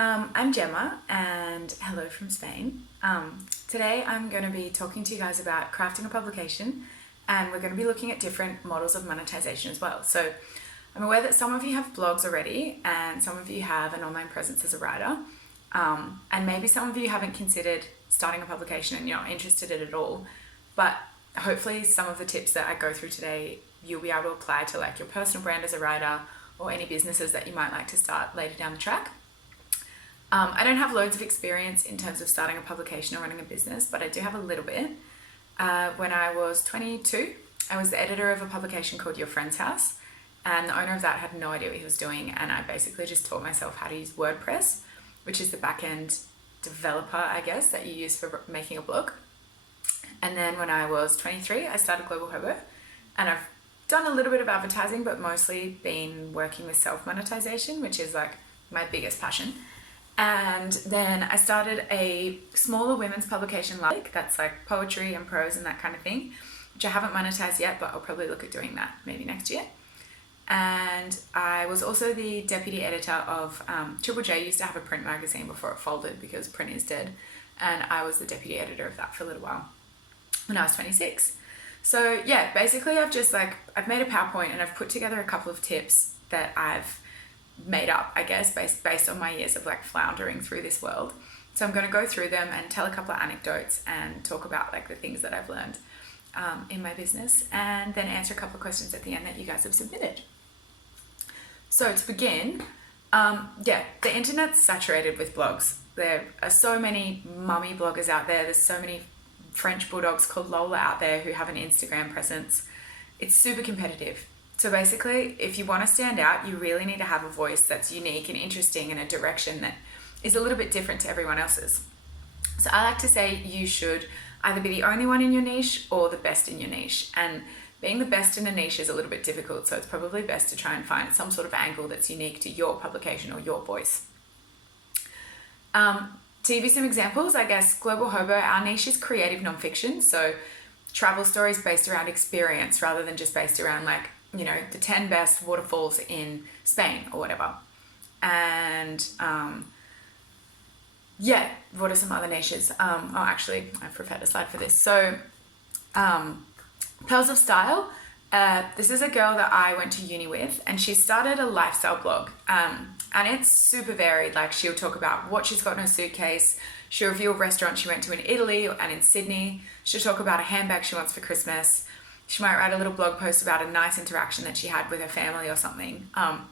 I'm Gemma and hello from Spain. Today I'm going to be talking to you guys about crafting a publication, and we're going to be looking at different models of monetization as well. So I'm aware that some of you have blogs already and some of you have an online presence as a writer, and maybe some of you haven't considered starting a publication and you're not interested in it at all, but hopefully some of the tips that I go through today you'll be able to apply to like your personal brand as a writer or any businesses that you might like to start later down the track. I don't have loads of experience in terms of starting a publication or running a business, but I do have a little bit. When I was 22, I was the editor of a publication called Your Friend's House, and the owner of that had no idea what he was doing, and I basically just taught myself how to use WordPress, which is the back-end developer, I guess, that you use for making a blog. And then when I was 23, I started Global Hobo, and I've done a little bit of advertising, but mostly been working with self-monetization, which is like my biggest passion. And then I started a smaller women's publication that's like poetry and prose and that kind of thing, which I haven't monetized yet, but I'll probably look at doing that maybe next year. And I was also the deputy editor of Triple J used to have a print magazine before it folded because print is dead. And I was the deputy editor of that for a little while when I was 26. So yeah, basically I've made a PowerPoint and I've put together a couple of tips that I've made up, I guess, based on my years of like floundering through this world. So I'm going to go through them and tell a couple of anecdotes and talk about like the things that I've learned in my business, and then answer a couple of questions at the end that you guys have submitted. So to begin, the internet's saturated with blogs. There are so many mummy bloggers out there. There's so many French bulldogs called Lola out there who have an Instagram presence. It's super competitive. So basically, if you want to stand out, you really need to have a voice that's unique and interesting in a direction that is a little bit different to everyone else's. So I like to say you should either be the only one in your niche or the best in your niche. And being the best in a niche is a little bit difficult, so it's probably best to try and find some sort of angle that's unique to your publication or your voice. To give you some examples, I guess Global Hobo, our niche is creative nonfiction. So travel stories based around experience rather than just based around like, you know, the 10 best waterfalls in Spain or whatever. And what are some other niches? Actually, I prepared a slide for this. So Pearls of Style, this is a girl that I went to uni with, and she started a lifestyle blog. And it's super varied. Like, she'll talk about what she's got in her suitcase. She'll review a restaurant she went to in Italy and in Sydney. She'll talk about a handbag she wants for Christmas. She might write a little blog post about a nice interaction that she had with her family or something. And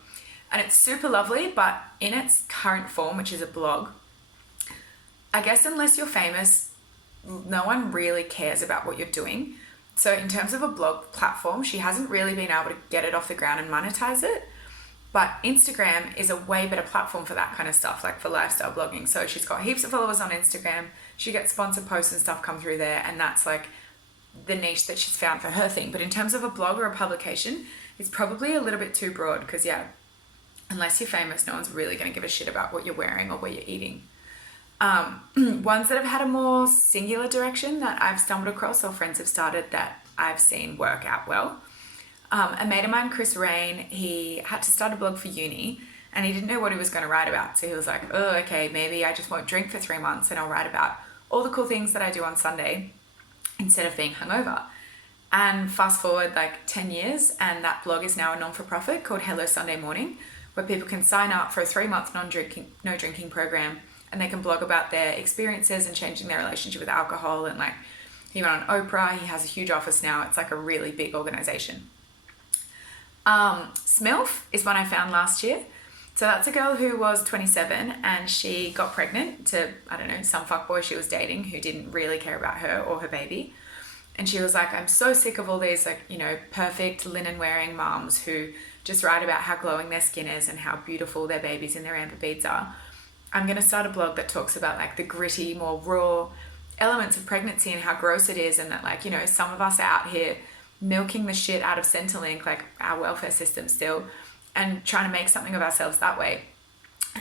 it's super lovely, but in its current form, which is a blog, I guess unless you're famous, no one really cares about what you're doing. So in terms of a blog platform, she hasn't really been able to get it off the ground and monetize it. But Instagram is a way better platform for that kind of stuff, like for lifestyle blogging. So she's got heaps of followers on Instagram. She gets sponsored posts and stuff come through there, and that's like the niche that she's found for her thing. But in terms of a blog or a publication, it's probably a little bit too broad because, unless you're famous, no one's really going to give a shit about what you're wearing or what you're eating. Ones that have had a more singular direction that I've stumbled across or friends have started that I've seen work out well. A mate of mine, Chris Rain, he had to start a blog for uni and he didn't know what he was going to write about. So he was like, oh, okay, maybe I just won't drink for 3 months and I'll write about all the cool things that I do on Sunday instead of being hungover. And fast forward like 10 years, and that blog is now a non-for-profit called Hello Sunday Morning, where people can sign up for a 3-month no drinking program, and they can blog about their experiences and changing their relationship with alcohol. And like, he went on Oprah, he has a huge office now. It's like a really big organization. Smilf is one I found last year. So that's a girl who was 27 and she got pregnant to, some fuckboy she was dating who didn't really care about her or her baby. And she was like, I'm so sick of all these perfect linen wearing moms who just write about how glowing their skin is and how beautiful their babies and their amber beads are. I'm going to start a blog that talks about like the gritty, more raw elements of pregnancy and how gross it is. And that some of us are out here milking the shit out of Centrelink, like our welfare system still, and trying to make something of ourselves that way.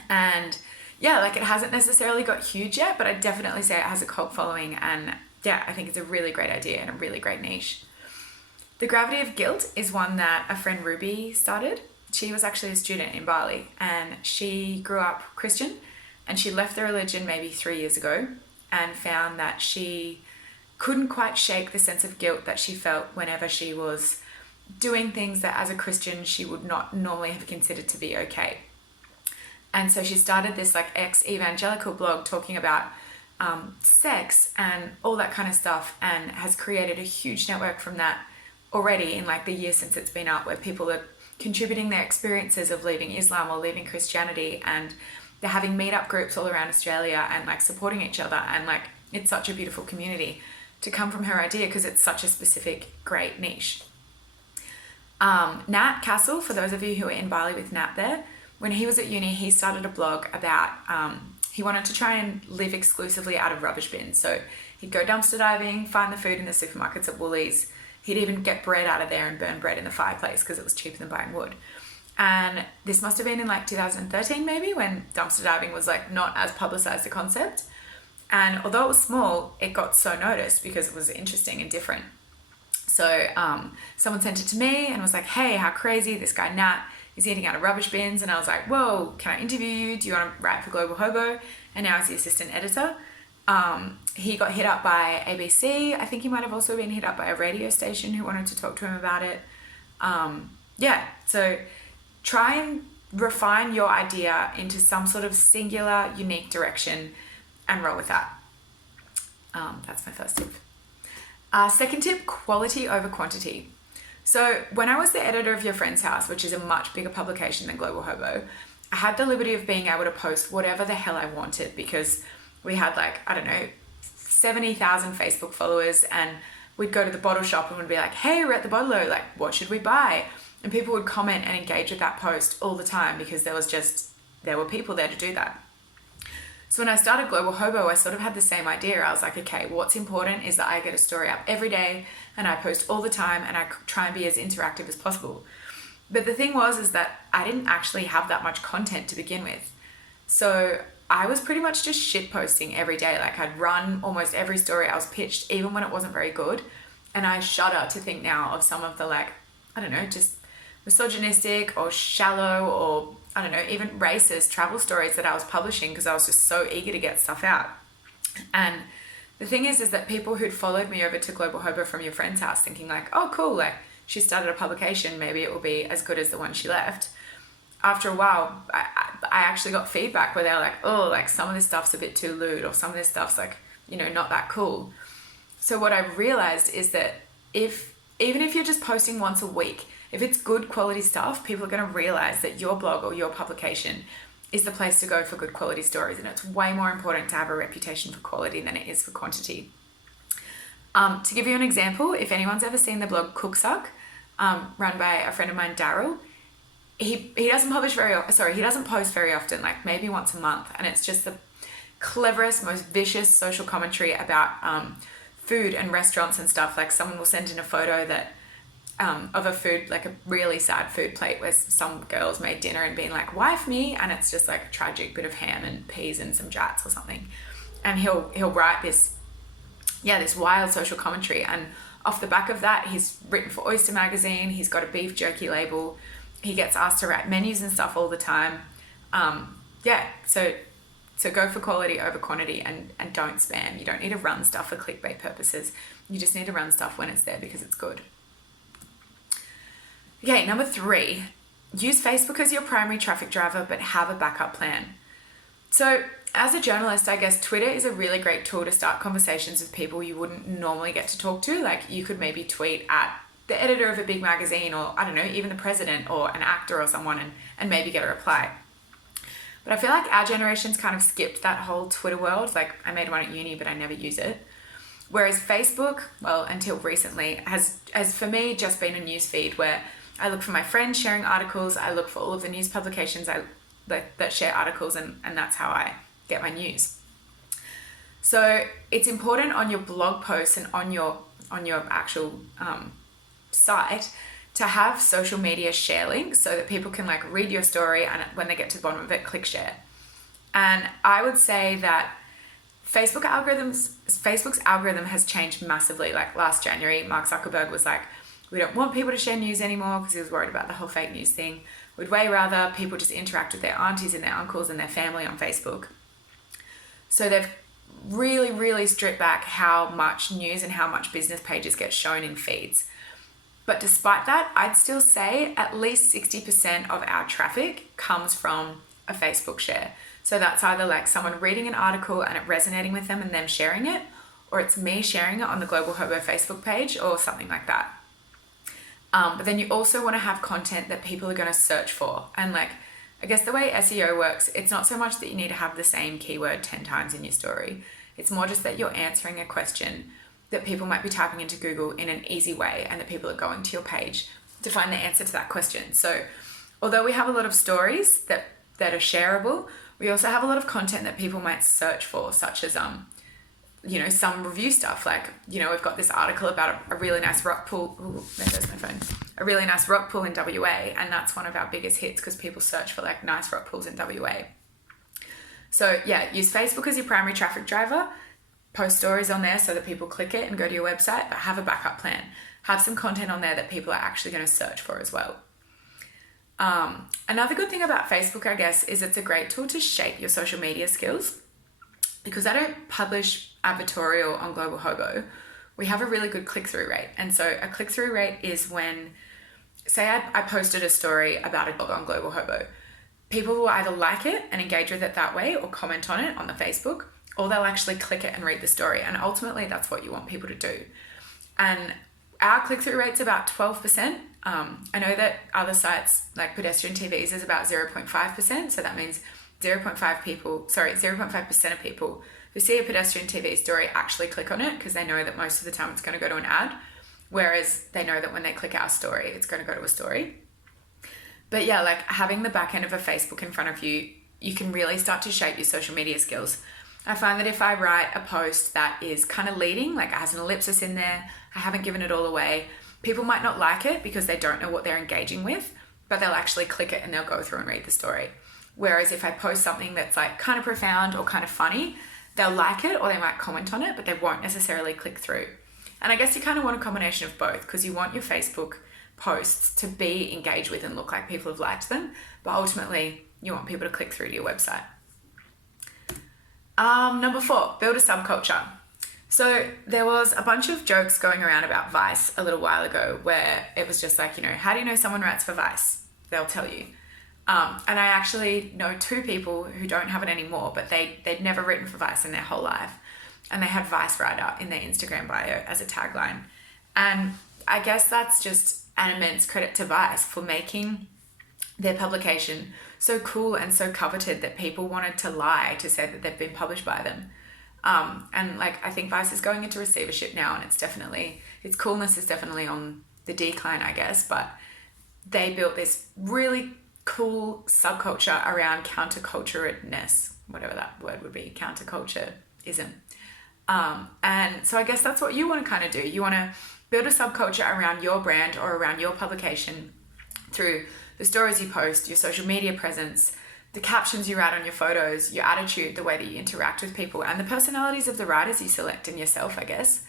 And it hasn't necessarily got huge yet, but I definitely say it has a cult following. And I think it's a really great idea and a really great niche. The Gravity of Guilt is one that a friend Ruby started. She was actually a student in Bali and she grew up Christian and she left the religion maybe 3 years ago and found that she couldn't quite shake the sense of guilt that she felt whenever she was doing things that as a Christian she would not normally have considered to be okay. And so she started this like ex-evangelical blog talking about sex and all that kind of stuff, and has created a huge network from that already in like the year since it's been up, where people are contributing their experiences of leaving Islam or leaving Christianity, and they're having meetup groups all around Australia and like supporting each other, and like it's such a beautiful community to come from her idea because it's such a specific great niche. Nat Castle, for those of you who are in Bali with Nat there, when he was at uni, he started a blog about he wanted to try and live exclusively out of rubbish bins. So he'd go dumpster diving, find the food in the supermarkets at Woolies. He'd even get bread out of there and burn bread in the fireplace because it was cheaper than buying wood. And this must have been in like 2013 maybe, when dumpster diving was like not as publicized a concept. And although it was small, it got so noticed because it was interesting and different. So someone sent it to me and was like, hey, how crazy, this guy Nat is eating out of rubbish bins. And I was like, whoa, can I interview you? Do you want to write for Global Hobo? And now he's the assistant editor. He got hit up by ABC. I think he might have also been hit up by a radio station who wanted to talk to him about it. So try and refine your idea into some sort of singular, unique direction and roll with that. That's my first tip. Second tip, quality over quantity. So when I was the editor of Your Friend's House, which is a much bigger publication than Global Hobo, I had the liberty of being able to post whatever the hell I wanted, because we had 70,000 Facebook followers, and we'd go to the bottle shop and we'd be like, hey, we're at the Bottle-O, like, what should we buy? And people would comment and engage with that post all the time because there were people there to do that. So when I started Global Hobo, I sort of had the same idea. I was like, okay, what's important is that I get a story up every day and I post all the time and I try and be as interactive as possible. But the thing is that I didn't actually have that much content to begin with. So I was pretty much just shit posting every day. Like, I'd run almost every story I was pitched, even when it wasn't very good. And I shudder to think now of some of the just misogynistic or shallow or even racist travel stories that I was publishing because I was just so eager to get stuff out. And the thing is that people who'd followed me over to Global Hobo from Your Friend's House thinking like, oh, cool, like she started a publication, maybe it will be as good as the one she left. After a while, I actually got feedback where they were like, oh, like some of this stuff's a bit too lewd, or some of this stuff's like, not that cool. So what I've realized is that even if you're just posting once a week, if it's good quality stuff, people are going to realize that your blog or your publication is the place to go for good quality stories. And it's way more important to have a reputation for quality than it is for quantity. To give you an example, if anyone's ever seen the blog Cooksuck, run by a friend of mine, Daryl, he doesn't post very often, like maybe once a month. And it's just the cleverest, most vicious social commentary about food and restaurants and stuff. Like, someone will send in a photo that of a food, like a really sad food plate where some girls made dinner and being like, wife me, and it's just like a tragic bit of ham and peas and some jats or something. And he'll write this wild social commentary, and off the back of that, he's written for Oyster Magazine, he's got a beef jerky label, he gets asked to write menus and stuff all the time. So go for quality over quantity, and don't spam. You don't need to run stuff for clickbait purposes. You just need to run stuff when it's there because it's good. Okay, number 3, use Facebook as your primary traffic driver, but have a backup plan. So as a journalist, I guess Twitter is a really great tool to start conversations with people you wouldn't normally get to talk to. Like, you could maybe tweet at the editor of a big magazine, or even the president or an actor or someone, and maybe get a reply. But I feel like our generation's kind of skipped that whole Twitter world. Like, I made one at uni, but I never use it. Whereas Facebook, well, until recently, has for me just been a news feed where I look for my friends sharing articles, I look for all of the news publications that share articles, and that's how I get my news. So it's important on your blog posts and on your actual site to have social media share links so that people can like read your story, and when they get to the bottom of it, click share. And I would say that Facebook's algorithm has changed massively. Like, last January, Mark Zuckerberg was like, we don't want people to share news anymore, because he was worried about the whole fake news thing. We'd way rather people just interact with their aunties and their uncles and their family on Facebook. So they've really, really stripped back how much news and how much business pages get shown in feeds. But despite that, I'd still say at least 60% of our traffic comes from a Facebook share. So that's either like someone reading an article and it resonating with them and them sharing it, or it's me sharing it on the Global Hobo Facebook page or something like that. But then you also want to have content that people are going to search for. And like, I guess the way SEO works, it's not so much that you need to have the same keyword 10 times in your story. It's more just that you're answering a question that people might be typing into Google in an easy way and that people are going to your page to find the answer to that question. So although we have a lot of stories that are shareable, we also have a lot of content that people might search for, such as some review stuff. Like, we've got this article about a really nice rock pool. Ooh, there goes my phone. A really nice rock pool in WA, and that's one of our biggest hits because people search for like nice rock pools in WA. So yeah, use Facebook as your primary traffic driver. Post stories on there so that people click it and go to your website, but have a backup plan. Have some content on there that people are actually going to search for as well. Another good thing about Facebook, I guess, is it's a great tool to shape your social media skills. Because I don't publish advertorial on Global Hobo, we have a really good click-through rate. And so a click-through rate is when, say I posted a story about a dog on Global Hobo. People will either like it and engage with it that way or comment on it on the Facebook, or they'll actually click it and read the story. And ultimately, that's what you want people to do. And our click-through rate's about 12%. I know that other sites like Pedestrian TVs is about 0.5%. So that means 0.5% of people who see a Pedestrian TV story actually click on it because they know that most of the time it's going to go to an ad, whereas they know that when they click our story, it's going to go to a story. But yeah, like having the back end of a Facebook in front of you, you can really start to shape your social media skills. I find that if I write a post that is kind of leading, like it has an ellipsis in there, I haven't given it all away, people might not like it because they don't know what they're engaging with, but they'll actually click it and they'll go through and read the story. Whereas if I post something that's like kind of profound or kind of funny, they'll like it or they might comment on it, but they won't necessarily click through. And I guess you kind of want a combination of both because you want your Facebook posts to be engaged with and look like people have liked them, but ultimately you want people to click through to your website. Number 4, build a subculture. So there was a bunch of jokes going around about Vice a little while ago where it was just like, how do you know someone writes for Vice? They'll tell you. And I actually know 2 people who don't have it anymore, but they'd never written for Vice in their whole life. And they had Vice Writer in their Instagram bio as a tagline. And I guess that's just an immense credit to Vice for making their publication so cool and so coveted that people wanted to lie to say that they've been published by them. And like, I think Vice is going into receivership now, and its coolness is definitely on the decline, I guess, but they built this really cool subculture around counterculturedness, whatever that word would be, countercultureism. And so I guess that's what you want to kind of do. You want to build a subculture around your brand or around your publication through the stories you post, your social media presence, the captions you write on your photos, your attitude, the way that you interact with people, and the personalities of the writers you select and yourself, I guess.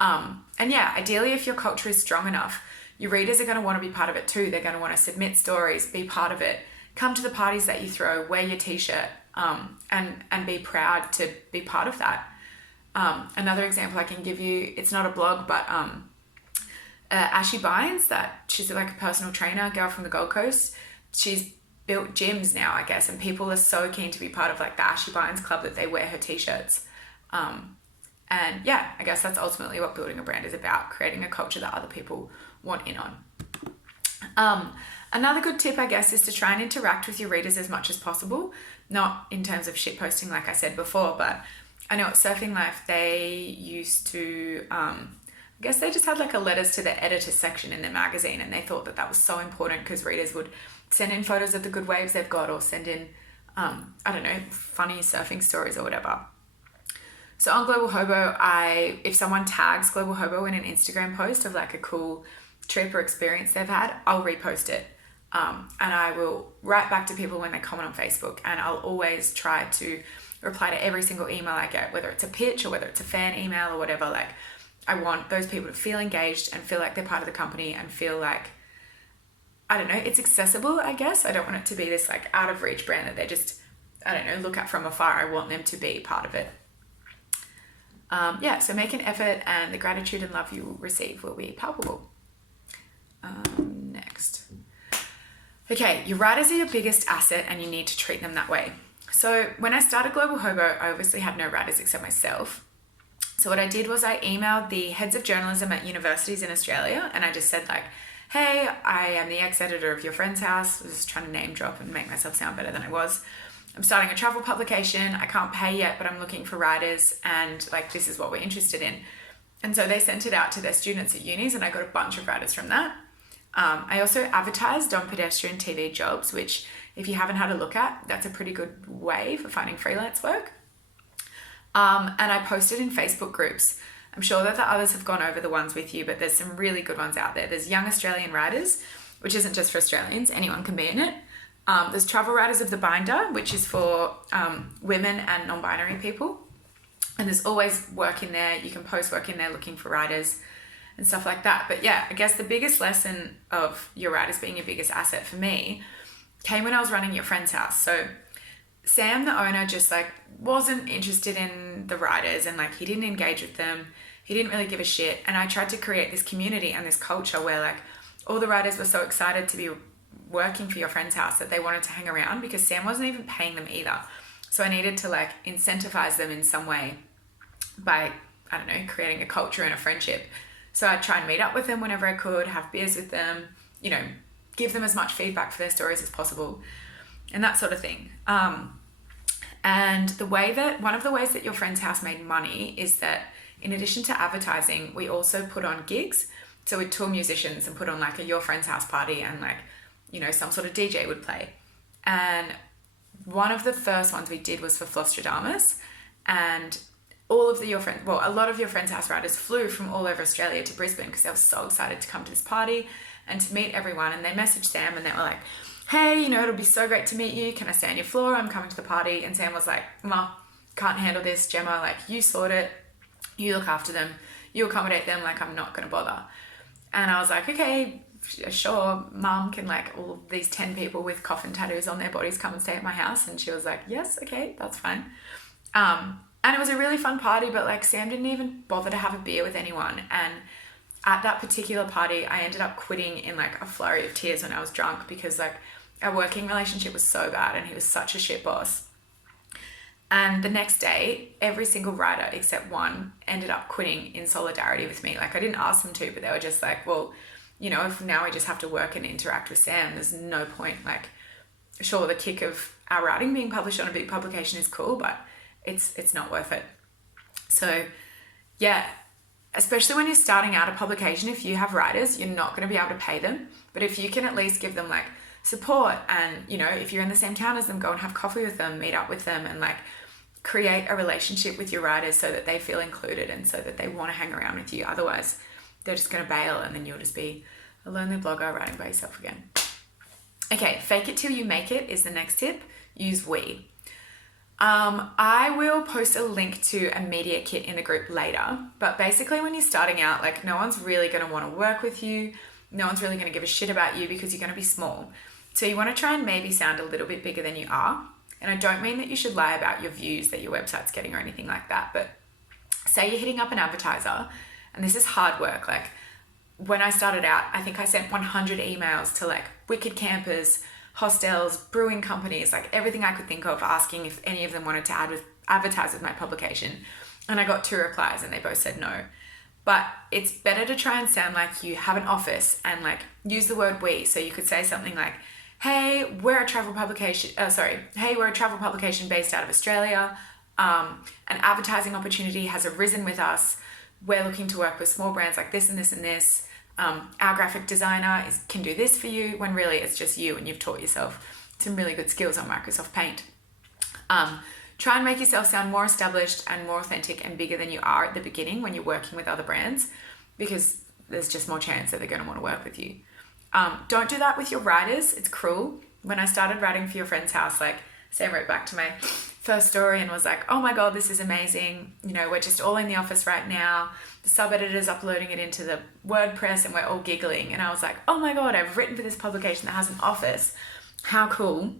And yeah, ideally, if your culture is strong enough, your readers are going to want to be part of it too. They're going to want to submit stories, be part of it, come to the parties that you throw, wear your t-shirt, and be proud to be part of that. Another example I can give you, it's not a blog, but Ashy Bynes, she's like a personal trainer, girl from the Gold Coast. She's built gyms now, I guess, and people are so keen to be part of like the Ashy Bynes club that they wear her t-shirts. And yeah, I guess that's ultimately what building a brand is about, creating a culture that other people want in on. Another good tip, I guess, is to try and interact with your readers as much as possible. Not in terms of shit posting, like I said before, but I know at Surfing Life, they used to, I guess they just had like a letters to the editor section in their magazine, and they thought that that was so important because readers would send in photos of the good waves they've got or send in, funny surfing stories or whatever. So on Global Hobo, if someone tags Global Hobo in an Instagram post of like a cool trip or experience they've had, I'll repost it. And I will write back to people when they comment on Facebook, and I'll always try to reply to every single email I get, whether it's a pitch or whether it's a fan email or whatever. Like, I want those people to feel engaged and feel like they're part of the company and feel like, I don't know, it's accessible, I guess. I don't want it to be this like out of reach brand that they're just I don't know, look at from afar. I want them to be part of it. So make an effort and the gratitude and love you receive will be palpable. Next. Okay, your riders are your biggest asset and you need to treat them that way. So when I started Global Hobo, I obviously had no riders except myself. So what I did was I emailed the heads of journalism at universities in Australia and I just said like, hey, I am the ex-editor of Your Friend's House. I was just trying to name drop and make myself sound better than I was. I'm starting a travel publication. I can't pay yet, but I'm looking for writers and like this is what we're interested in. And so they sent it out to their students at unis and I got a bunch of writers from that. I also advertised on Pedestrian TV Jobs, which if you haven't had a look at, that's a pretty good way for finding freelance work. And I posted in Facebook groups. I'm sure that the others have gone over the ones with you, but there's some really good ones out there. There's Young Australian Writers, which isn't just for Australians, anyone can be in it. There's Travel Writers of the Binder, which is for women and non-binary people. And there's always work in there. You can post work in there looking for writers and stuff like that. But yeah, I guess the biggest lesson of your writers being your biggest asset for me came when I was running Your Friend's House. So Sam, the owner, just like wasn't interested in the writers and like he didn't engage with them. He didn't really give a shit. And I tried to create this community and this culture where like all the writers were so excited to be working for Your Friend's House that they wanted to hang around because Sam wasn't even paying them either. So I needed to like incentivize them in some way by, I don't know, creating a culture and a friendship. So I'd try and meet up with them whenever I could, have beers with them, you know, give them as much feedback for their stories as possible and that sort of thing. And one of the ways that Your Friend's House made money is that in addition to advertising, we also put on gigs. So we'd tour musicians and put on like a Your Friend's House party and like, you know, some sort of DJ would play. And one of the first ones we did was for Flostradamus, and a lot of Your Friend's House writers flew from all over Australia to Brisbane because they were so excited to come to this party and to meet everyone. And they messaged Sam and they were like, hey, you know, it'll be so great to meet you. Can I stay on your floor? I'm coming to the party. And Sam was like, Ma, can't handle this. Gemma, like you sort it. You look after them. You accommodate them. Like I'm not going to bother. And I was like, okay, sure. Mum can like all these 10 people with coffin tattoos on their bodies come and stay at my house. And she was like, yes, okay, that's fine. And it was a really fun party, but like Sam didn't even bother to have a beer with anyone. And at that particular party, I ended up quitting in like a flurry of tears when I was drunk because like our working relationship was so bad and he was such a shit boss. And the next day, every single writer except one ended up quitting in solidarity with me. Like I didn't ask them to, but they were just like, well, you know, if now we just have to work and interact with Sam, there's no point. Like, sure, the kick of our writing being published on a big publication is cool, but it's not worth it. So yeah, especially when you're starting out a publication, if you have writers, you're not going to be able to pay them. But if you can at least give them like support and, you know, if you're in the same town as them, go and have coffee with them, meet up with them and like create a relationship with your writers so that they feel included and so that they want to hang around with you. Otherwise, they're just going to bail and then you'll just be a lonely blogger writing by yourself again. Okay, fake it till you make it is the next tip. Use we. I will post a link to a media kit in the group later, but basically when you're starting out, like no one's really going to want to work with you. No one's really going to give a shit about you because you're going to be small. So you want to try and maybe sound a little bit bigger than you are. And I don't mean that you should lie about your views that your website's getting or anything like that, but say you're hitting up an advertiser and this is hard work. Like when I started out, I think I sent 100 emails to like Wicked Campers, hostels, brewing companies, like everything I could think of, asking if any of them wanted to advertise with my publication. And I got 2 replies and they both said no. But it's better to try and sound like you have an office and like use the word we. So you could say something like, hey, we're a travel publication based out of Australia. An advertising opportunity has arisen with us. We're looking to work with small brands like this and this and this. Our graphic designer can do this for you, when really it's just you and you've taught yourself some really good skills on Microsoft Paint. Try and make yourself sound more established and more authentic and bigger than you are at the beginning when you're working with other brands, because there's just more chance that they're going to want to work with you. Don't do that with your writers. It's cruel. When I started writing for Your Friend's House, like Sam wrote back to my first story and was like, oh my God, this is amazing. You know, we're just all in the office right now. The sub-editor's uploading it into the WordPress and we're all giggling. And I was like, oh my God, I've written for this publication that has an office. How cool.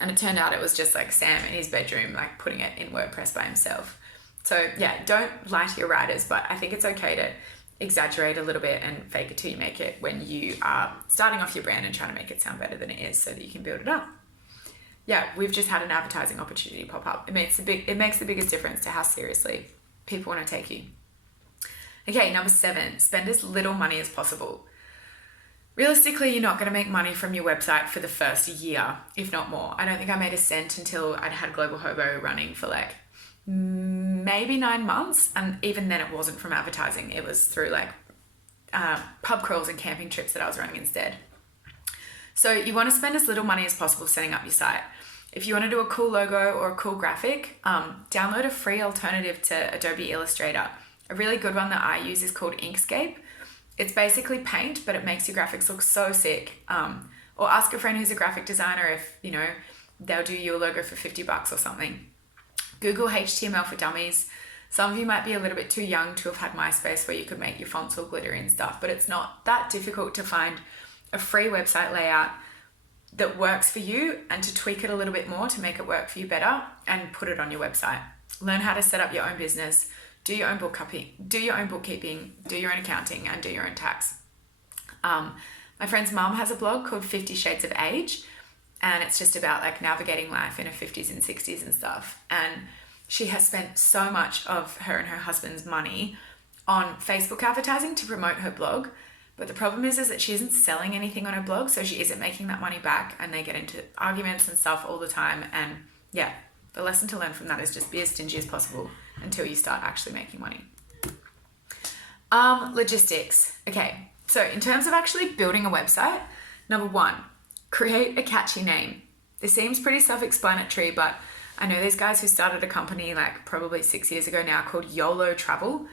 And it turned out it was just like Sam in his bedroom, like putting it in WordPress by himself. So yeah, don't lie to your writers, but I think it's okay to exaggerate a little bit and fake it till you make it when you are starting off your brand and trying to make it sound better than it is so that you can build it up. Yeah, we've just had an advertising opportunity pop up. It makes the biggest difference to how seriously people want to take you. Okay, number 7, spend as little money as possible. Realistically, you're not going to make money from your website for the first year, if not more. I don't think I made a cent until I'd had Global Hobo running for like maybe 9 months. And even then it wasn't from advertising. It was through like pub crawls and camping trips that I was running instead. So you want to spend as little money as possible setting up your site. If you want to do a cool logo or a cool graphic, download a free alternative to Adobe Illustrator. A really good one that I use is called Inkscape. It's basically Paint, but it makes your graphics look so sick. Or ask a friend who's a graphic designer if, you know, they'll do you a logo for $50 or something. Google HTML for Dummies. Some of you might be a little bit too young to have had MySpace where you could make your fonts all glittery and stuff, but it's not that difficult to find a free website layout that works for you and to tweak it a little bit more to make it work for you better and put it on your website. Learn how to set up your own business. Do your own bookkeeping, do your own accounting, and do your own tax. My friend's mum has a blog called 50 Shades of Age, and it's just about like navigating life in her 50s and 60s and stuff. And she has spent so much of her and her husband's money on Facebook advertising to promote her blog. But the problem is that she isn't selling anything on her blog, so she isn't making that money back, and they get into arguments and stuff all the time. And yeah, the lesson to learn from that is just be as stingy as possible until you start actually making money. Logistics. Okay, so in terms of actually building a website, number 1, create a catchy name. This seems pretty self-explanatory, but I know these guys who started a company like probably 6 years ago now called YOLO Travel.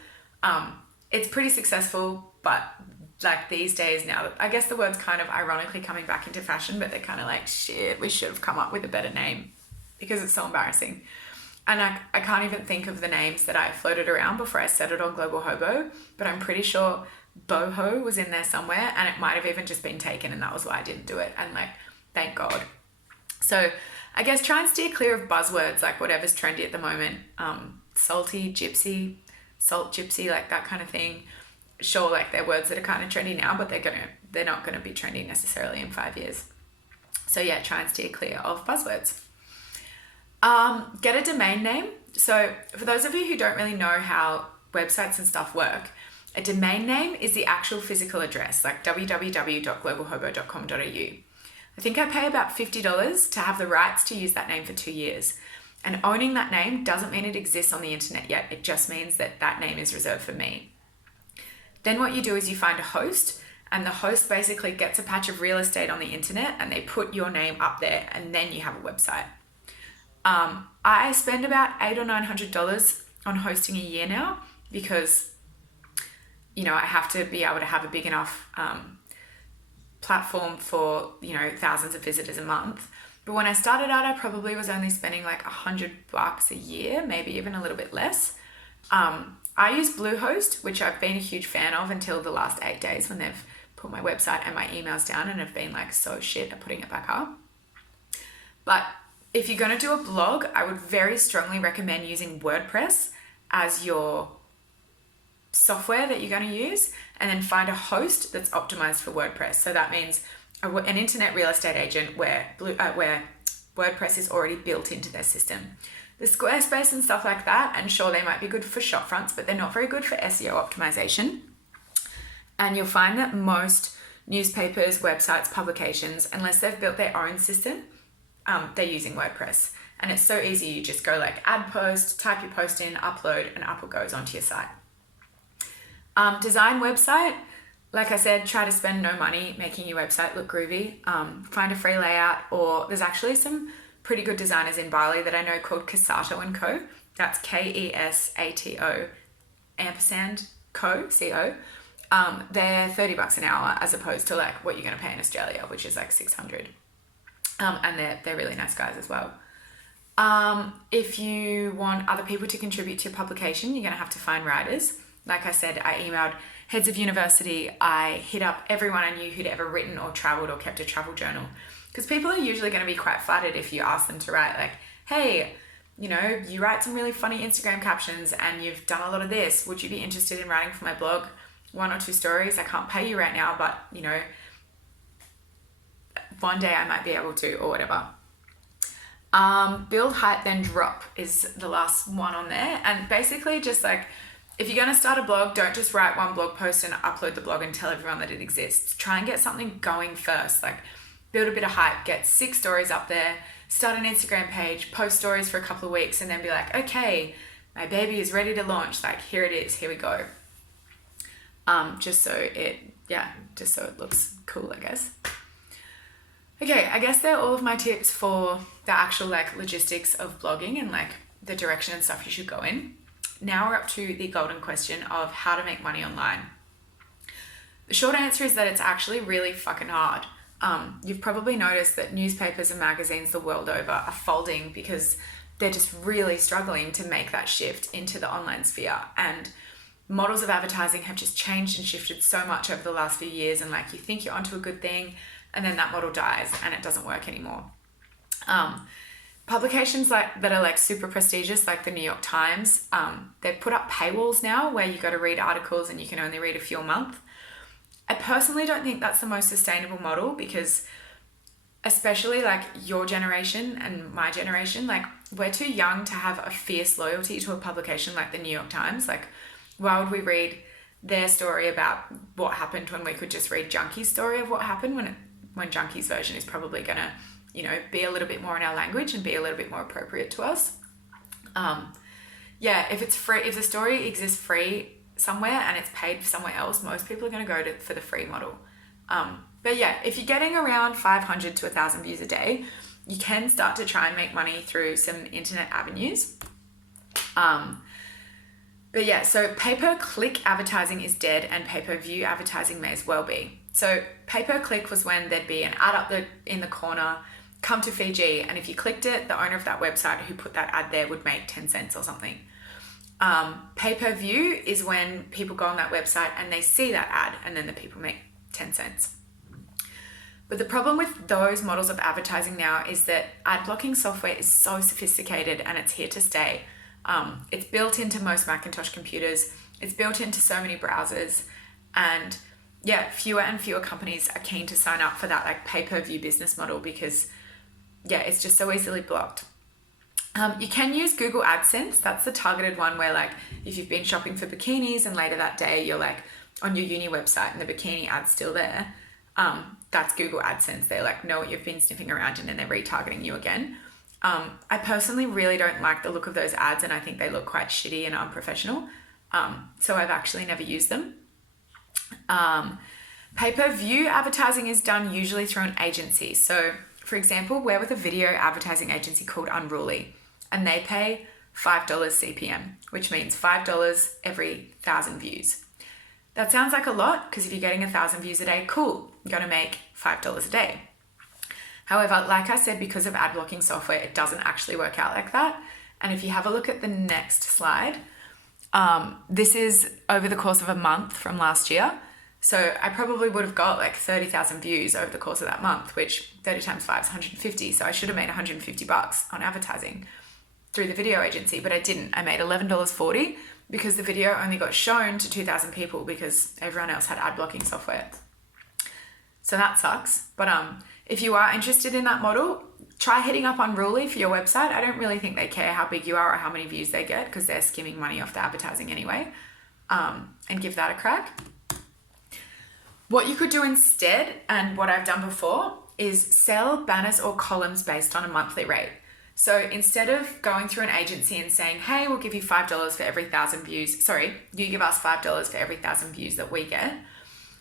It's pretty successful, but like these days now, I guess the word's kind of ironically coming back into fashion, but they're kind of like, shit, we should have come up with a better name because it's so embarrassing. And I can't even think of the names that I floated around before I set it on Global Hobo, but I'm pretty sure Boho was in there somewhere, and it might have even just been taken, and that was why I didn't do it. And like, thank God. So I guess try and steer clear of buzzwords, like whatever's trendy at the moment. Salty, gypsy, salt gypsy, like that kind of thing. Sure, like they're words that are kind of trendy now, but they're not gonna be trendy necessarily in 5 years. So yeah, try and steer clear of buzzwords. Get a domain name. So for those of you who don't really know how websites and stuff work, a domain name is the actual physical address, like www.globalhobo.com.au. I think I pay about $50 to have the rights to use that name for 2 years. And owning that name doesn't mean it exists on the internet yet. It just means that that name is reserved for me. Then what you do is you find a host, and the host basically gets a patch of real estate on the internet and they put your name up there, and then you have a website. I spend about $800 or $900 on hosting a year now because, you know, I have to be able to have a big enough platform for, you know, thousands of visitors a month. But when I started out, I probably was only spending like $100 a year, maybe even a little bit less. I use Bluehost, which I've been a huge fan of until the last 8 days when they've put my website and my emails down and have been like so shit at putting it back up. But if you're going to do a blog, I would very strongly recommend using WordPress as your software that you're going to use, and then find a host that's optimized for WordPress. So that means an internet real estate agent where WordPress is already built into their system. The Squarespace and stuff like that, and sure, they might be good for shop fronts, but they're not very good for SEO optimization. And you'll find that most newspapers, websites, publications, unless they've built their own system, they're using WordPress. And it's so easy. You just go like add post, type your post in, upload, and up it goes onto your site. Design website. Like I said, try to spend no money making your website look groovy. Find a free layout, or there's actually some pretty good designers in Bali that I know called Kesato & Co. That's KESATO &Co, CO. They're $30 an hour as opposed to like what you're going to pay in Australia, which is like $600. And they're really nice guys as well. If you want other people to contribute to your publication, you're going to have to find writers. Like I said, I emailed heads of university. I hit up everyone I knew who'd ever written or traveled or kept a travel journal. Because people are usually going to be quite flattered if you ask them to write like, hey, you know, you write some really funny Instagram captions and you've done a lot of this. Would you be interested in writing for my blog 1 or 2 stories? I can't pay you right now, but, you know, one day I might be able to, or whatever. Build, hype, then drop is the last one on there. And basically just like, if you're going to start a blog, don't just write one blog post and upload the blog and tell everyone that it exists. Try and get something going first. Like, build a bit of hype, get 6 stories up there, start an Instagram page, post stories for a couple of weeks, and then be like, okay, my baby is ready to launch. Like, here it is, here we go. Just so it looks cool, I guess. Okay, I guess they're all of my tips for the actual like logistics of blogging and like the direction and stuff you should go in. Now we're up to the golden question of how to make money online. The short answer is that it's actually really fucking hard. You've probably noticed that newspapers and magazines the world over are folding because they're just really struggling to make that shift into the online sphere. And models of advertising have just changed and shifted so much over the last few years. And like, you think you're onto a good thing and then that model dies and it doesn't work anymore. Publications like that are like super prestigious, like the New York Times, they've put up paywalls now where you got to read articles and you can only read a few a month. I personally don't think that's the most sustainable model because especially like your generation and my generation, like we're too young to have a fierce loyalty to a publication like the New York Times. Like, why would we read their story about what happened when we could just read Junkie's story of what happened when Junkie's version is probably going to, you know, be a little bit more in our language and be a little bit more appropriate to us. If it's free, if the story exists free somewhere and it's paid somewhere else, most people are going to go for the free model. But yeah, if you're getting around 500 to 1,000 views a day, you can start to try and make money through some internet avenues. But yeah, so pay-per-click advertising is dead and pay-per-view advertising may as well be. So pay-per-click was when there'd be an ad up in the corner, come to Fiji, and if you clicked it, the owner of that website who put that ad there would make 10 cents or something. Pay-per-view is when people go on that website and they see that ad and then the people make 10 cents. But the problem with those models of advertising now is that ad blocking software is so sophisticated and it's here to stay. It's built into most Macintosh computers. It's built into so many browsers, and yeah, fewer and fewer companies are keen to sign up for that like pay-per-view business model because yeah, it's just so easily blocked. You can use Google AdSense. That's the targeted one where like if you've been shopping for bikinis and later that day you're like on your uni website and the bikini ad's still there, that's Google AdSense. They like know what you've been sniffing around and then they're retargeting you again. I personally really don't like the look of those ads and I think they look quite shitty and unprofessional. So I've actually never used them. Pay-per-view advertising is done usually through an agency. So for example, we're with a video advertising agency called Unruly and they pay $5 CPM, which means $5 every 1,000 views. That sounds like a lot because if you're getting 1,000 views a day, cool, you're going to make $5 a day. However, like I said, because of ad blocking software, it doesn't actually work out like that. And if you have a look at the next slide, this is over the course of a month from last year. So I probably would have got like 30,000 views over the course of that month, which 30 times 5 is 150. So I should have made $150 on advertising through the video agency, but I didn't. I made $11.40 because the video only got shown to 2,000 people because everyone else had ad blocking software. So that sucks. But if you are interested in that model, try hitting up Unruly for your website. I don't really think they care how big you are or how many views they get because they're skimming money off the advertising anyway. And give that a crack. What you could do instead, and what I've done before, is sell banners or columns based on a monthly rate. So instead of going through an agency and saying, hey, we'll give you $5 for every 1,000 views. Sorry, you give us $5 for every 1,000 views that we get.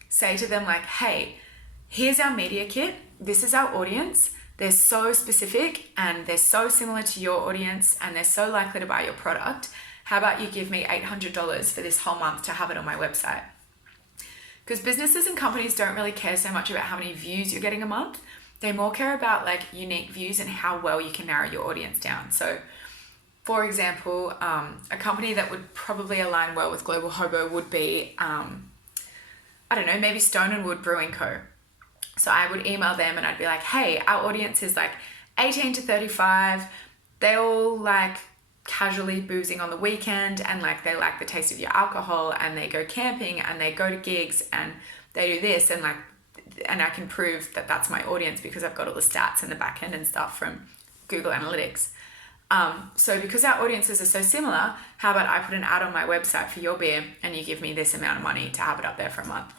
Say to them like, hey, here's our media kit. This is our audience. They're so specific and they're so similar to your audience and they're so likely to buy your product. How about you give me $800 for this whole month to have it on my website? Because businesses and companies don't really care so much about how many views you're getting a month. They more care about like unique views and how well you can narrow your audience down. So for example, a company that would probably align well with Global Hobo would be, maybe Stone and Wood Brewing Co. So I would email them and I'd be like, hey, our audience is like 18 to 35. They all like casually boozing on the weekend, and like they like the taste of your alcohol, and they go camping and they go to gigs and they do this, and like, and I can prove that that's my audience because I've got all the stats in the back end and stuff from Google Analytics. So because our audiences are so similar, how about I put an ad on my website for your beer and you give me this amount of money to have it up there for a month?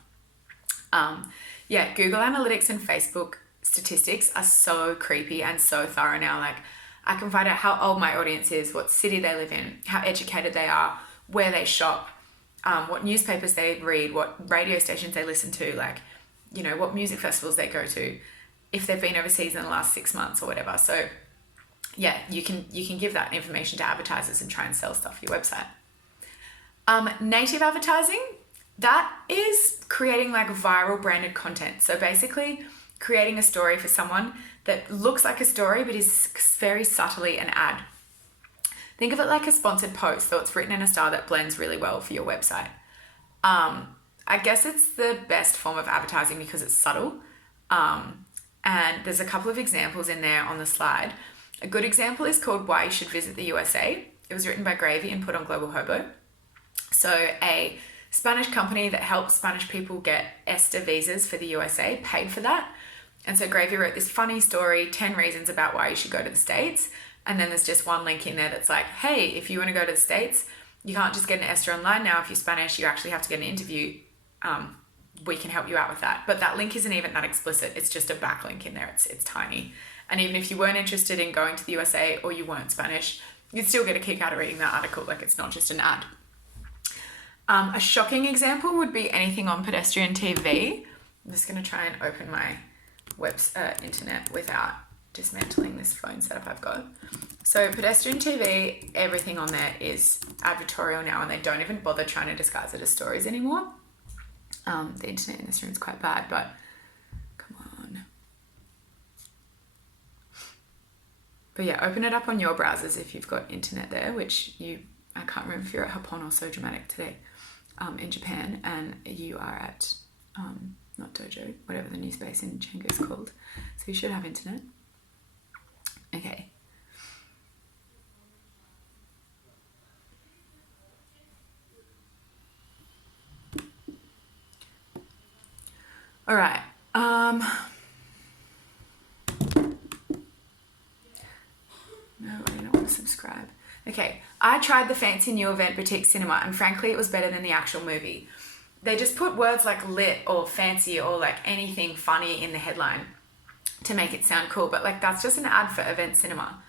Google Analytics and Facebook statistics are so creepy and so thorough now. Like, I can find out how old my audience is, what city they live in, how educated they are, where they shop, what newspapers they read, what radio stations they listen to, like, you know, what music festivals they go to, if they've been overseas in the last 6 months or whatever. So yeah, you can give that information to advertisers and try and sell stuff for your website. Native advertising, that is creating like viral branded content. So basically creating a story for someone that looks like a story but is very subtly an ad. Think of it like a sponsored post, so it's written in a style that blends really well for your website. I guess it's the best form of advertising because it's subtle. And there's a couple of examples in there on the slide. A good example is called Why You Should Visit the USA. It was written by Gravy and put on Global Hobo. So a Spanish company that helps Spanish people get ESTA visas for the USA paid for that. And so Gravy wrote this funny story, 10 reasons about why you should go to the States. And then there's just one link in there that's like, hey, if you want to go to the States, you can't just get an ESTA online now. If you're Spanish, you actually have to get an interview. We can help you out with that. But that link isn't even that explicit. It's just a backlink in there. It's tiny. And even if you weren't interested in going to the USA or you weren't Spanish, you'd still get a kick out of reading that article. Like, it's not just an ad. A shocking example would be anything on pedestrian TV. I'm just going to try and open my internet without dismantling this phone setup I've got. So pedestrian TV, everything on there is advertorial now, and they don't even bother trying to disguise it as stories anymore. The internet in this room is quite bad, but come on. But yeah, open it up on your browsers if you've got internet there, which I can't remember if you're at Hapon or So Dramatic today, in Japan, and you are at, not Dojo, whatever the new space in Chengdu is called. So you should have internet. Okay. All right. No, I don't want to subscribe. Okay. I tried the fancy new event boutique cinema, and frankly, it was better than the actual movie. They just put words like lit or fancy or like anything funny in the headline to make it sound cool, but like that's just an ad for event cinema.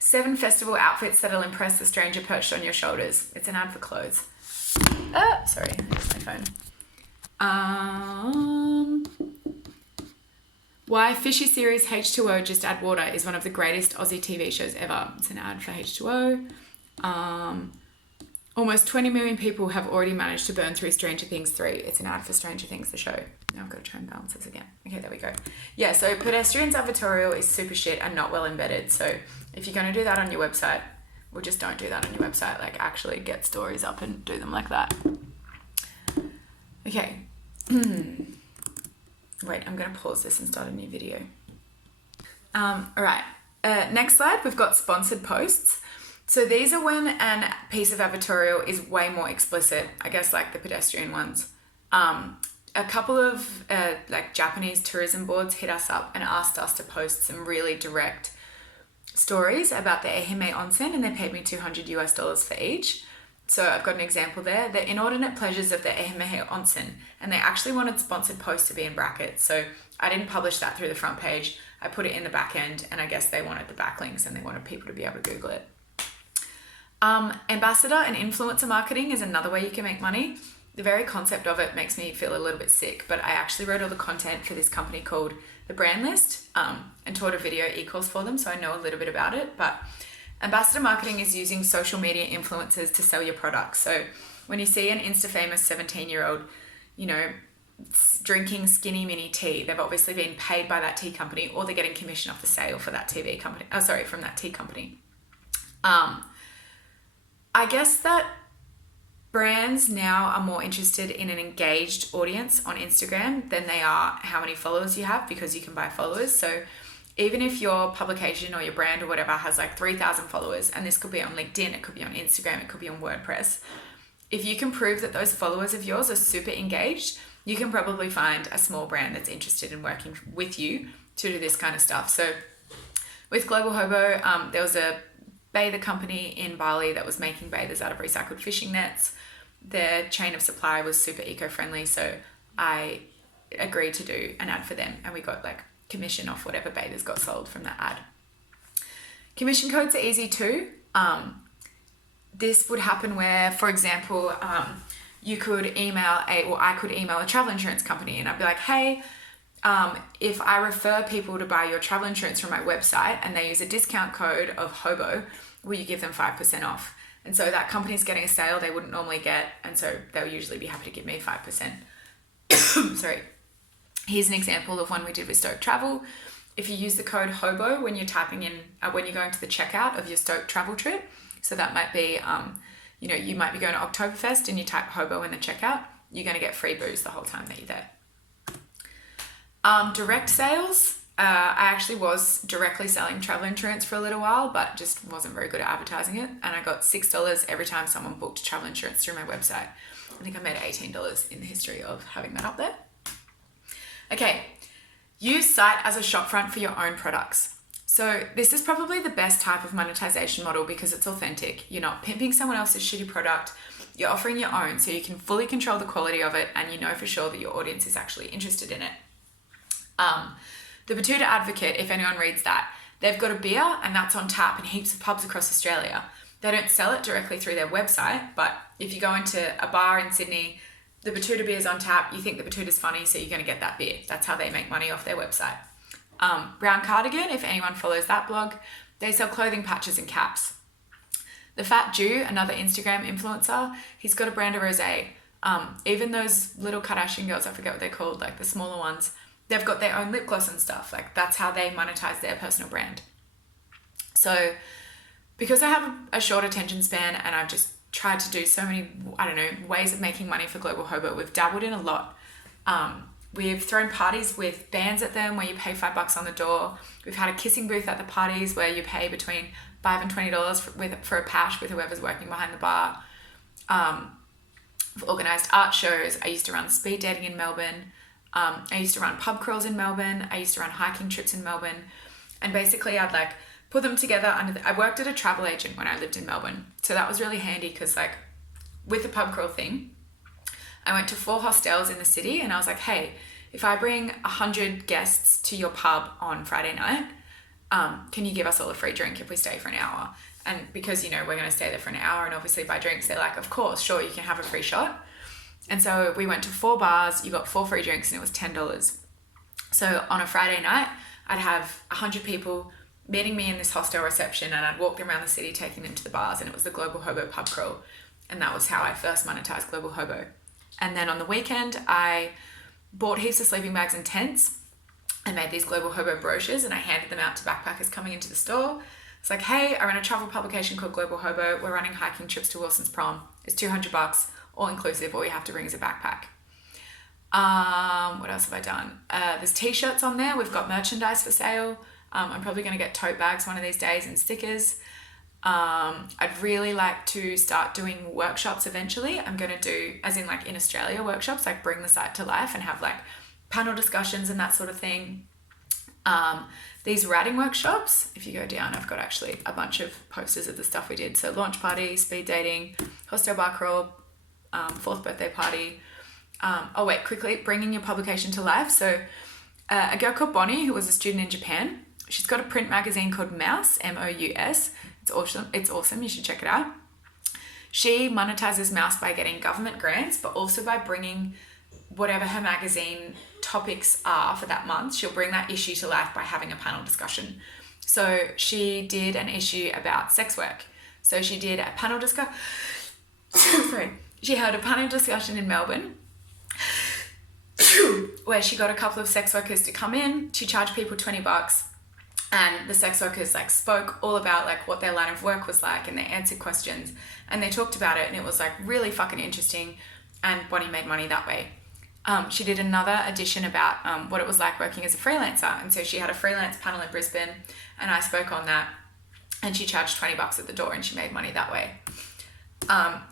7 festival outfits that'll impress the stranger perched on your shoulders. It's an ad for clothes. Sorry, I missed my phone. Why Fishy Series H2O Just Add Water is one of the greatest Aussie TV shows ever. It's an ad for H2O. Almost 20 million people have already managed to burn through Stranger Things 3. It's an ad for Stranger Things, the show. Now I've got to try and balance this again. Okay, there we go. Yeah, so pedestrians advertorial is super shit and not well embedded. So if you're going to do that on your website, well, just don't do that on your website. Like, actually get stories up and do them like that. Okay. Wait, I'm going to pause this and start a new video. All right. Next slide, we've got sponsored posts. So these are when a piece of advertorial is way more explicit, I guess, like the pedestrian ones. A couple of like Japanese tourism boards hit us up and asked us to post some really direct stories about the Ehime Onsen, and they paid me $200 for each. So I've got an example there, the inordinate pleasures of the Ehime Onsen, and they actually wanted sponsored posts to be in brackets. So I didn't publish that through the front page. I put it in the back end, and I guess they wanted the backlinks and they wanted people to be able to Google it. Ambassador and influencer marketing is another way you can make money. The very concept of it makes me feel a little bit sick, but I actually wrote all the content for this company called The Brand List, and taught a video e-course for them, so I know a little bit about it. But ambassador marketing is using social media influencers to sell your products. So when you see an Insta-famous 17-year-old, you know, drinking skinny mini tea, they've obviously been paid by that tea company, or they're getting commission off the sale for that TV company. From that tea company. I guess that Brands now are more interested in an engaged audience on Instagram than they are how many followers you have, because you can buy followers. So even if your publication or your brand or whatever has like 3,000 followers, and this could be on LinkedIn, it could be on Instagram, it could be on WordPress, if you can prove that those followers of yours are super engaged, you can probably find a small brand that's interested in working with you to do this kind of stuff. So with Global Hobo, there was a bather company in Bali that was making bathers out of recycled fishing nets. Their chain of supply was super eco-friendly, so I agreed to do an ad for them, and we got like commission off whatever bathers got sold from that ad. Commission codes are easy too. This would happen where, for example, you could I could email a travel insurance company, and I'd be like, hey, if I refer people to buy your travel insurance from my website and they use a discount code of HOBO, will you give them 5% off? And so that company's getting a sale they wouldn't normally get, and so they'll usually be happy to give me 5%. Sorry. Here's an example of one we did with Stoke Travel. If you use the code HOBO when you're typing in, when you're going to the checkout of your Stoke travel trip, so that might be, you might be going to Oktoberfest and you type HOBO in the checkout, you're going to get free booze the whole time that you're there. Direct sales. I actually was directly selling travel insurance for a little while, but just wasn't very good at advertising it. And I got $6 every time someone booked travel insurance through my website. I think I made $18 in the history of having that up there. Okay, use site as a shopfront for your own products. So this is probably the best type of monetization model because it's authentic. You're not pimping someone else's shitty product. You're offering your own, so you can fully control the quality of it, and you know for sure that your audience is actually interested in it. The Betoota Advocate, if anyone reads that, they've got a beer and that's on tap in heaps of pubs across Australia. They don't sell it directly through their website, but if you go into a bar in Sydney, the Betoota beer's on tap, you think the Betoota's funny, so you're going to get that beer. That's how they make money off their website. Brown Cardigan, if anyone follows that blog, they sell clothing patches and caps. The Fat Jew, another Instagram influencer, he's got a brand of rosé. Even those little Kardashian girls, I forget what they're called, like the smaller ones, they've got their own lip gloss and stuff. Like that's how they monetize their personal brand. So because I have a short attention span and I've just tried to do so many, ways of making money for Global Hobo, we've dabbled in a lot. We've thrown parties with bands at them where you pay $5 on the door. We've had a kissing booth at the parties where you pay between $5 and $20 for a pash with whoever's working behind the bar. We've organised art shows. I used to run speed dating in Melbourne. I used to run pub crawls in Melbourne. I used to run hiking trips in Melbourne. And basically I'd put them together I worked at a travel agent when I lived in Melbourne. So that was really handy because with the pub crawl thing, I went to 4 hostels in the city and I was like, hey, if I bring 100 guests to your pub on Friday night, can you give us all a free drink if we stay for an hour? And because, we're going to stay there for an hour and obviously buy drinks, they're like, of course, sure, you can have a free shot. And so we went to 4 bars, you got 4 free drinks and it was $10. So on a Friday night, I'd have 100 people meeting me in this hostel reception and I'd walk them around the city taking them to the bars, and it was the Global Hobo pub crawl. And that was how I first monetized Global Hobo. And then on the weekend, I bought heaps of sleeping bags and tents. I made these Global Hobo brochures and I handed them out to backpackers coming into the store. It's like, hey, I run a travel publication called Global Hobo. We're running hiking trips to Wilson's Prom. It's $200, all inclusive. All you have to bring is a backpack. What else have I done? There's t-shirts on there. We've got merchandise for sale. I'm probably going to get tote bags one of these days and stickers. I'd really like to start doing workshops eventually. I'm going to do, as in in Australia, workshops, bring the site to life and have panel discussions and that sort of thing. These writing workshops, if you go down, I've got actually a bunch of posters of the stuff we did. So launch party, speed dating, hostel bar crawl, 4th birthday party. Quickly, bringing your publication to life. So a girl called Bonnie, who was a student in Japan, she's got a print magazine called Mouse, M-O-U-S. It's awesome. You should check it out. She monetizes Mouse by getting government grants, but also by bringing whatever her magazine topics are for that month. She'll bring that issue to life by having a panel discussion. So she did an issue about sex work. So she did a panel discussion. Sorry. She had a panel discussion in Melbourne where she got a couple of sex workers to come in. She charged people $20. And the sex workers like spoke all about like what their line of work was like, and they answered questions and they talked about it, and it was like really fucking interesting, and Bonnie made money that way. She did another edition about what it was like working as a freelancer, and so she had a freelance panel in Brisbane and I spoke on that, and she charged $20 at the door and she made money that way.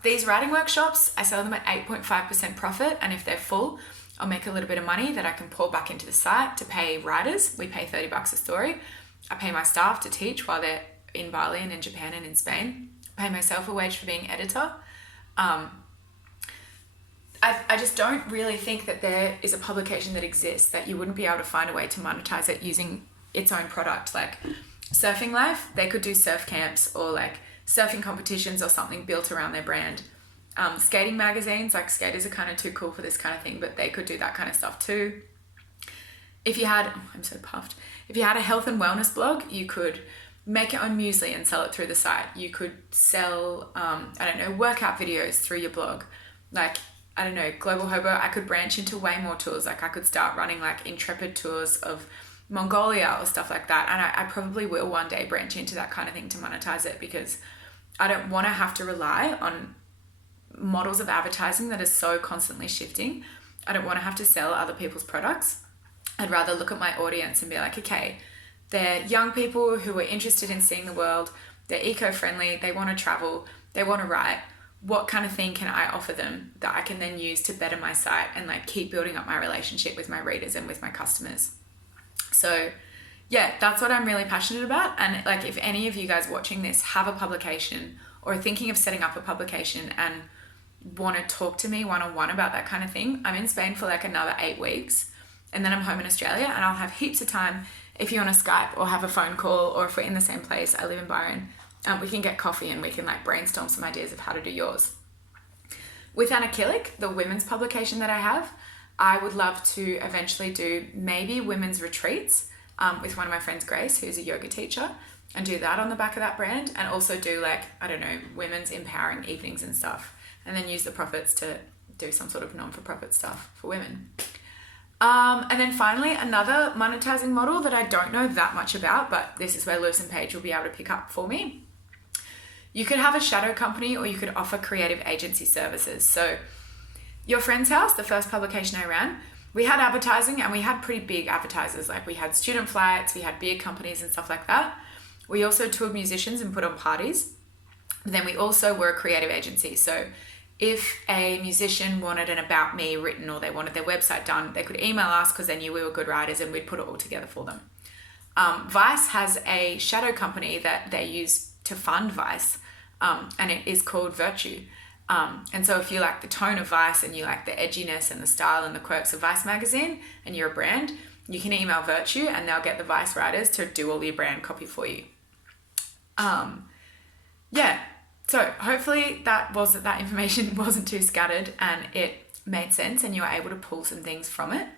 These writing workshops, I sell them at 8.5% profit, and if they're full, I'll make a little bit of money that I can pour back into the site to pay writers. We pay $30 a story. I pay my staff to teach while they're in Bali and in Japan and in Spain. I pay myself a wage for being editor. I just don't really think that there is a publication that exists that you wouldn't be able to find a way to monetize it using its own product. Like Surfing Life, they could do surf camps or like surfing competitions or something built around their brand. Skating magazines, like skaters are kind of too cool for this kind of thing, but they could do that kind of stuff too. If you had, I'm so puffed. If you had a health and wellness blog, you could make your own muesli and sell it through the site. You could sell, workout videos through your blog. Like, Global Hobo, I could branch into way more tours. Like I could start running like intrepid tours of Mongolia or stuff like that. And I probably will one day branch into that kind of thing to monetize it, because I don't want to have to rely on models of advertising that are so constantly shifting. I don't want to have to sell other people's products. I'd rather look at my audience and be like, okay, they're young people who are interested in seeing the world, they're eco-friendly, they want to travel, they want to write. What kind of thing can I offer them that I can then use to better my site and like keep building up my relationship with my readers and with my customers? So yeah, that's what I'm really passionate about. And like, if any of you guys watching this have a publication or are thinking of setting up a publication and want to talk to me one-on-one about that kind of thing, I'm in Spain for like another 8 weeks. And then I'm home in Australia, and I'll have heaps of time if you want to Skype or have a phone call, or if we're in the same place, I live in Byron, we can get coffee and we can like brainstorm some ideas of how to do yours. With Anakilic, the women's publication that I have, I would love to eventually do maybe women's retreats with one of my friends, Grace, who's a yoga teacher, and do that on the back of that brand, and also do like, women's empowering evenings and stuff, and then use the profits to do some sort of non-for-profit stuff for women. And then finally, another monetizing model that I don't know that much about, but this is where Lewis and Page will be able to pick up for me. You could have a shadow company, or you could offer creative agency services. So Your Friend's House, the first publication I ran, we had advertising, and we had pretty big advertisers. Like we had student flights, we had beer companies and stuff like that. We also toured musicians and put on parties. But then we also were a creative agency. So if a musician wanted an about me written, or they wanted their website done, they could email us because they knew we were good writers, and we'd put it all together for them. Vice has a shadow company that they use to fund Vice, and it is called Virtue. And so if you like the tone of Vice and you like the edginess and the style and the quirks of Vice magazine, and you're a brand, you can email Virtue and they'll get the Vice writers to do all your brand copy for you. So hopefully that information wasn't too scattered and it made sense and you were able to pull some things from it.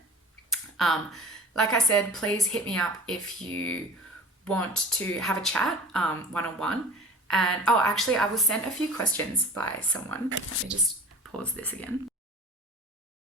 Like I said, please hit me up if you want to have a chat one-on-one. And actually I was sent a few questions by someone. Let me just pause this again.